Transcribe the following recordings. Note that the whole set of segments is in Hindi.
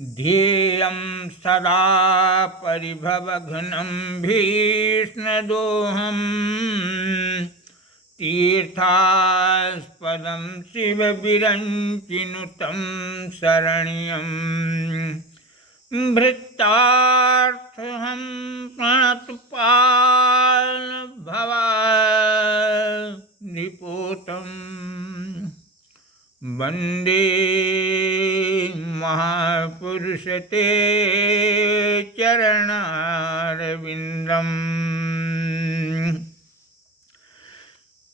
ध्येयं सदा परिभवघ्नं भीष्णदोहम् तीर्थास्पदं शिवविरञ्चिनुतं शरण्यं भृत्यार्थं प्रणतपालभवान्निपोतम् वन्दे महापुरुष ते चरणारविंदम।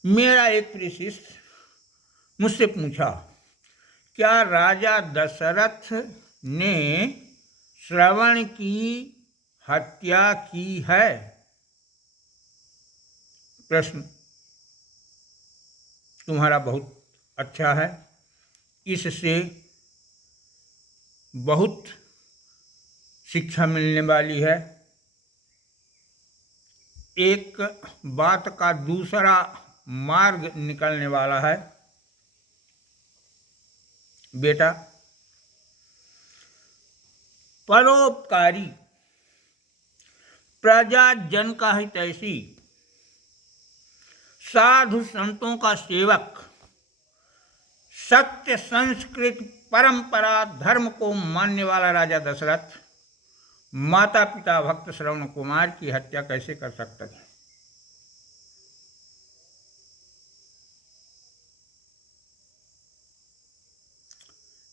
मेरा एक प्रिय शिष्य मुझसे पूछा, क्या राजा दशरथ ने श्रवण की हत्या की है? प्रश्न तुम्हारा बहुत अच्छा है। इससे बहुत शिक्षा मिलने वाली है। एक बात का दूसरा मार्ग निकलने वाला है। बेटा, परोपकारी, प्रजा जन का हितैषी, साधु संतों का सेवक, सत्य संस्कृत परंपरा धर्म को मानने वाला राजा दशरथ माता पिता भक्त श्रवण कुमार की हत्या कैसे कर सकता था?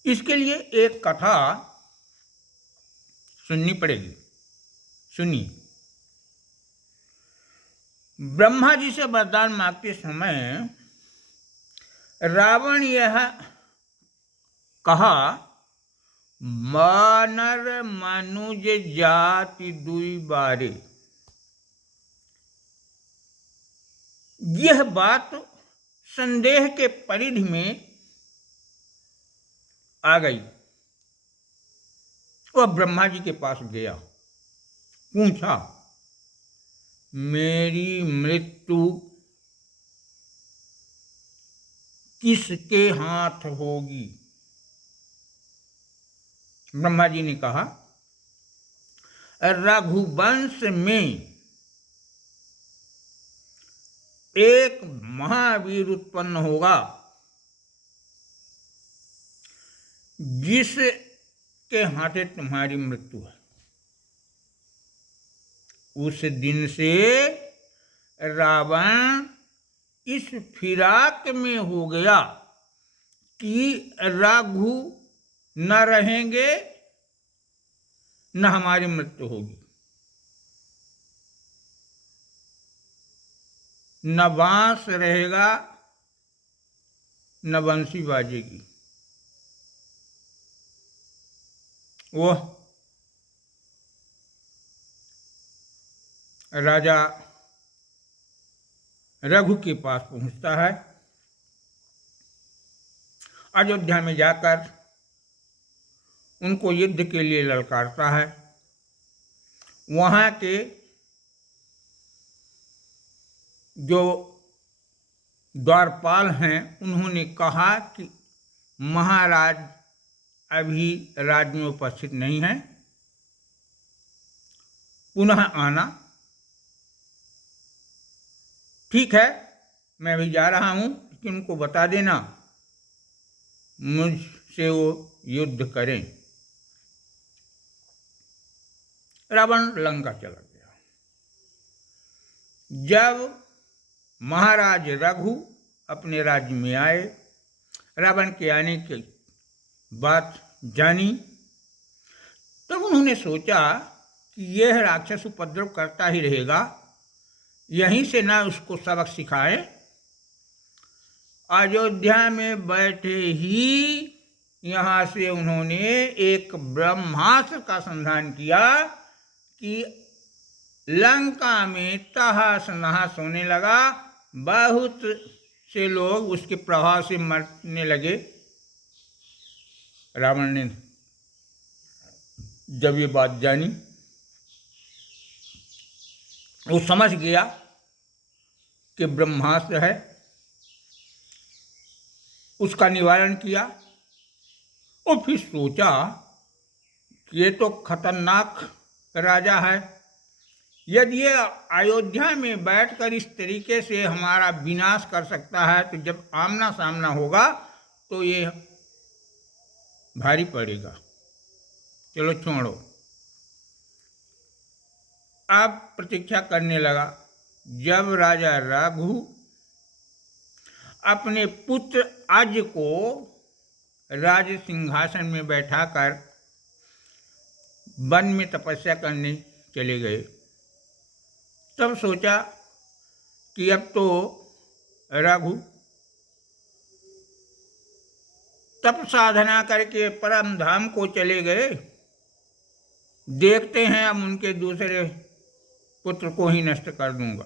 इसके लिए एक कथा सुननी पड़ेगी। सुनिए। ब्रह्मा जी से वरदान मांगते समय रावण यह कहा, मानर मनुज जाति दुई बारे। यह बात संदेह के परिधि में आ गई। वह ब्रह्मा जी के पास गया, पूछा, मेरी मृत्यु किसके हाथ होगी? ब्रह्मा जी ने कहा, रघुवंश में एक महावीर उत्पन्न होगा जिसके हाथे तुम्हारी मृत्यु है। उस दिन से रावण इस फिराक में हो गया कि रघु न रहेंगे न हमारी मृत्यु होगी, न बांस रहेगा न बंसी बाजेगी। वह राजा रघु के पास पहुंचता है। अयोध्या में जाकर उनको युद्ध के लिए ललकारता है। वहाँ के जो द्वारपाल हैं उन्होंने कहा कि महाराज अभी राज्य में उपस्थित नहीं हैं, पुनः आना। ठीक है, मैं भी जा रहा हूँ, लेकिन उनको बता देना मुझसे वो युद्ध करें। रावण लंका चला गया। जब महाराज रघु अपने राज्य में आए, रावण के आने की बात जानी, तब उन्होंने सोचा कि यह राक्षस उपद्रव करता ही रहेगा, यहीं से ना उसको सबक सिखाएं। अयोध्या में बैठे ही यहाँ से उन्होंने एक ब्रह्मास्त्र का संधान किया कि लंका में तहस नहस होने लगा। बहुत से लोग उसके प्रभाव से मरने लगे। रावण ने जब ये बात जानी, वो समझ गया कि ब्रह्मास्त्र है, उसका निवारण किया और फिर सोचा ये तो खतरनाक राजा है। यदि ये अयोध्या में बैठकर इस तरीके से हमारा विनाश कर सकता है तो जब आमना सामना होगा तो ये भारी पड़ेगा। चलो छोड़ो। अब प्रतीक्षा करने लगा। जब राजा रघु अपने पुत्र अज को राज सिंहासन में बैठाकर वन में तपस्या करने चले गए, तब सोचा कि अब तो रघु तप साधना करके परम धाम को चले गए, देखते हैं अब उनके दूसरे पुत्र को ही नष्ट कर दूंगा।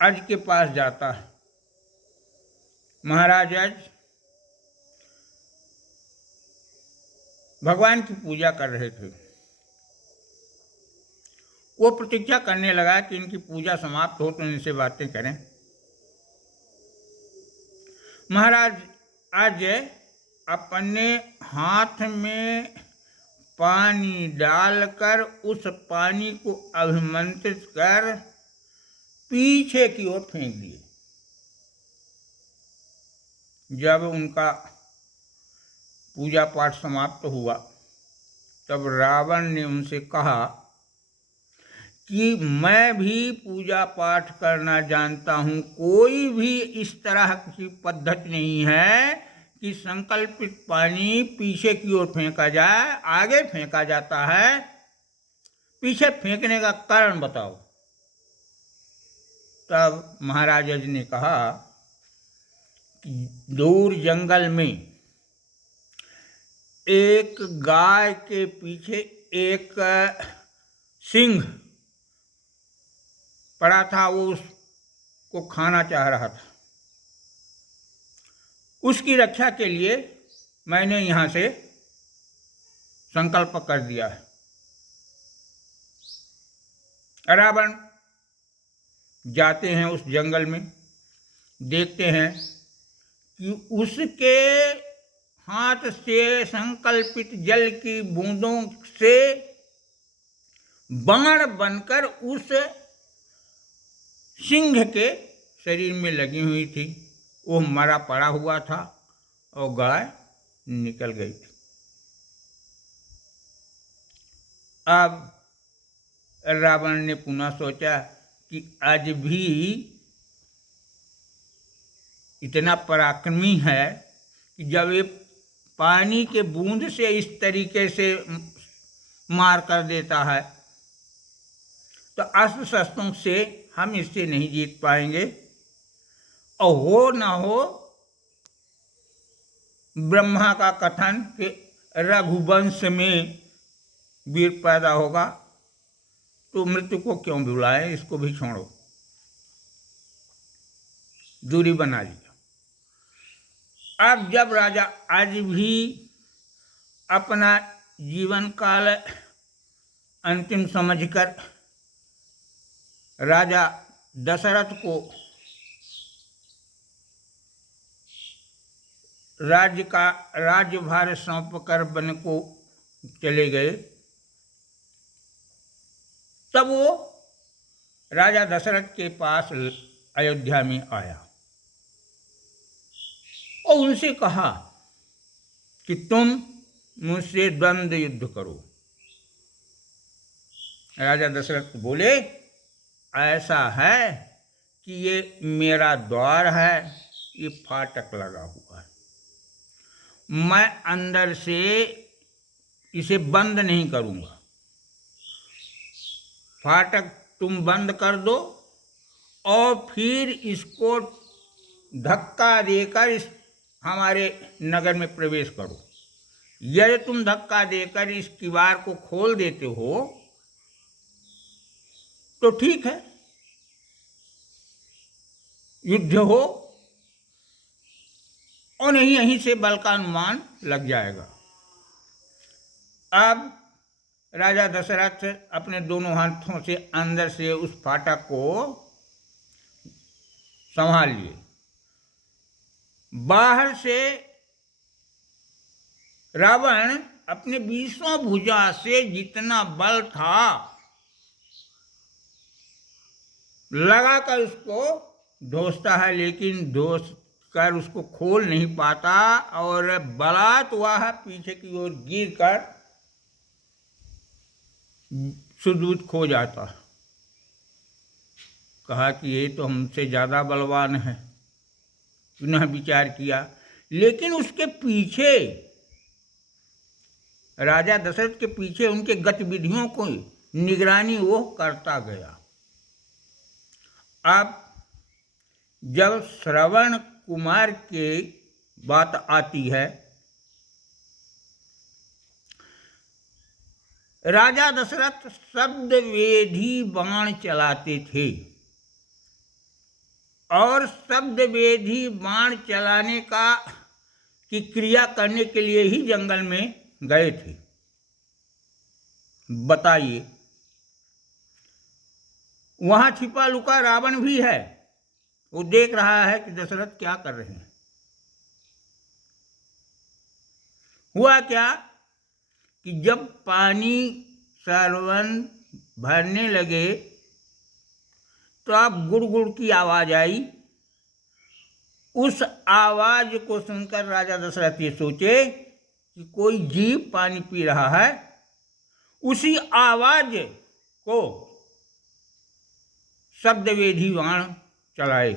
अज के पास जाता है। महाराज अज भगवान की पूजा कर रहे थे। वो प्रतीक्षा करने लगा कि इनकी पूजा समाप्त हो तो इनसे बातें करें। महाराज अज अपने हाथ में पानी डालकर उस पानी को अभिमंत्रित कर पीछे की ओर फेंक दिए। जब उनका पूजा पाठ समाप्त हुआ तब रावण ने उनसे कहा कि मैं भी पूजा पाठ करना जानता हूँ, कोई भी इस तरह की पद्धति नहीं है कि संकल्पित पानी पीछे की ओर फेंका जाए, आगे फेंका जाता है। पीछे फेंकने का कारण बताओ। तब महाराज अज ने कहा कि दूर जंगल में एक गाय के पीछे एक सिंह पड़ा था, वो उसको खाना चाह रहा था। उसकी रक्षा के लिए मैंने यहाँ से संकल्प कर दिया है। रावण जाते हैं उस जंगल में, देखते हैं कि उसके हाथ से संकल्पित जल की बूंदों से बाण बनकर उस सिंह के शरीर में लगी हुई थी। वो मरा पड़ा हुआ था और गाय निकल गई थी। अब रावण ने पुनः सोचा कि आज भी इतना पराक्रमी है कि जब ये पानी के बूंद से इस तरीके से मार कर देता है तो अस्त्र शस्त्रों से हम इससे नहीं जीत पाएंगे। और हो न हो ब्रह्मा का कथन कि रघुवंश में वीर पैदा होगा, तो मृत्यु को क्यों बुलाएं, इसको भी छोड़ो। दूरी बना लिया। अब जब राजा आज भी अपना जीवन काल अंतिम समझकर राजा दशरथ को राज्यभार सौंप कर वन को चले गए, तब वो राजा दशरथ के पास अयोध्या में आया और उनसे कहा कि तुम मुझसे द्वंद्व युद्ध करो। राजा दशरथ बोले, ऐसा है कि ये मेरा द्वार है, ये फाटक लगा हुआ है, मैं अंदर से इसे बंद नहीं करूँगा। फाटक तुम बंद कर दो और फिर इसको धक्का देकर इस हमारे नगर में प्रवेश करो। यदि तुम धक्का देकर इस किवाड़ को खोल देते हो तो ठीक है, युद्ध हो, और नहीं यहीं से बल का अनुमान लग जाएगा। अब राजा दशरथ अपने दोनों हाथों से अंदर से उस फाटक को संभाल लिए। बाहर से रावण अपने 20 भुजा से जितना बल था लगाकर उसको धोसता है, लेकिन धोस कर उसको खोल नहीं पाता और बलात् वह पीछे की ओर गिर कर सुदूत खो जाता। कहा कि ये तो हमसे ज़्यादा बलवान है। पुनः विचार किया, लेकिन उसके पीछे राजा दशरथ के पीछे उनके गतिविधियों को निगरानी वो करता गया। अब जब श्रवण कुमार की बात आती है, राजा दशरथ शब्द वेधी बाण चलाते थे और शब्द वेधी बाण चलाने की क्रिया करने के लिए ही जंगल में गए थे। बताइए, वहां छिपा लुका रावण भी है, वो देख रहा है कि दशरथ क्या कर रहे हैं। हुआ क्या कि जब पानी सरवन भरने लगे तो अब गुड़ की आवाज आई। उस आवाज को सुनकर राजा दशरथ ये सोचे कि कोई जीव पानी पी रहा है। उसी आवाज को शब्दवेधी बाण चलाए।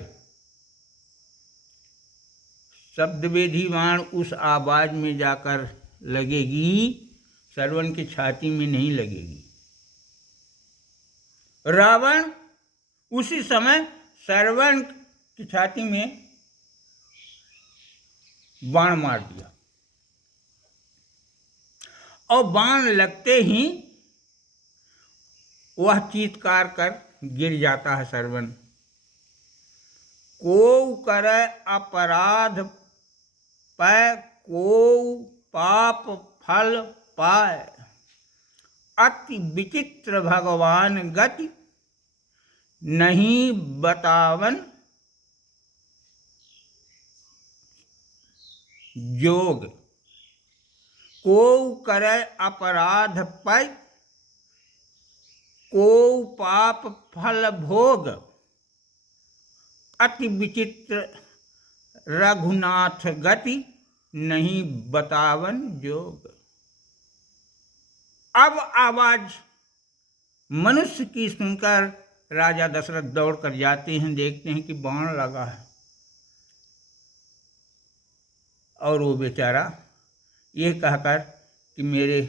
शब्दवेधी बाण उस आवाज में जाकर लगेगी, श्रवण की छाती में नहीं लगेगी। रावण उसी समय श्रवण की छाती में बाण मार दिया और बाण लगते ही वह चीत्कार कर गिर जाता है। श्रवण को करे अपराध पै को पाप फल पाए, अति विचित्र भगवान गति नहीं बतावन जोग। को करे अपराध पै को पाप फल भोग, अति विचित्र रघुनाथ गति नहीं बतावन जोग। अब आवाज मनुष्य की सुनकर राजा दशरथ दौड़ कर जाते हैं, देखते हैं कि बाण लगा है और वो बेचारा ये कहकर कि मेरे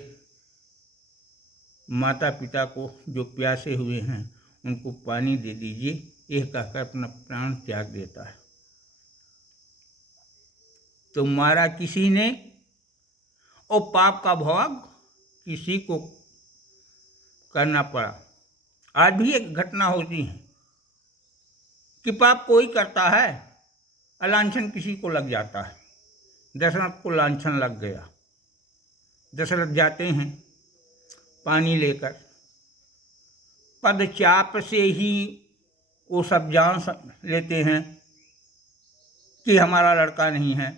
माता पिता को जो प्यासे हुए हैं उनको पानी दे दीजिए, यह कहकर अपना प्राण त्याग देता है। तो मारा किसी ने और पाप का भोग किसी को करना पड़ा। आज भी एक घटना होती है कि पाप कोई करता है, अलांछन किसी को लग जाता है। दशरथ को लांछन लग गया। दशरथ जाते हैं पानी लेकर, पदचाप से ही वो सब जान लेते हैं कि हमारा लड़का नहीं है।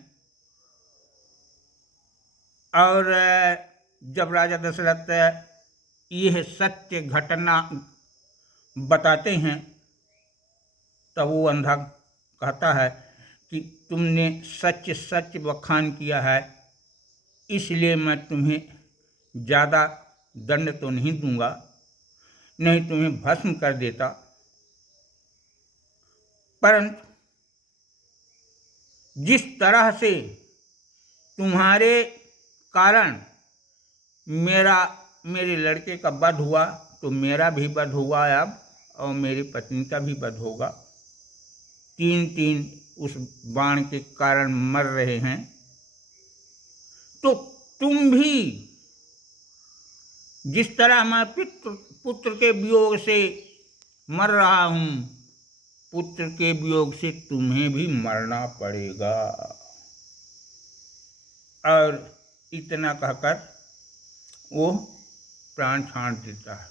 और जब राजा दशरथ यह सत्य घटना बताते हैं तब वो अंधा कहता है कि तुमने सच सच बखान किया है, इसलिए मैं तुम्हें ज़्यादा दंड तो नहीं दूंगा, नहीं तुम्हें भस्म कर देता, परंतु जिस तरह से तुम्हारे कारण मेरे लड़के का वध हुआ तो मेरा भी वध हुआ अब, और मेरी पत्नी का भी वध होगा। 3 उस बाण के कारण मर रहे हैं, तो तुम भी जिस तरह मैं पुत्र के वियोग से मर रहा हूं, पुत्र के वियोग से तुम्हें भी मरना पड़ेगा। और इतना कहकर वो प्राण छाड़ देता है।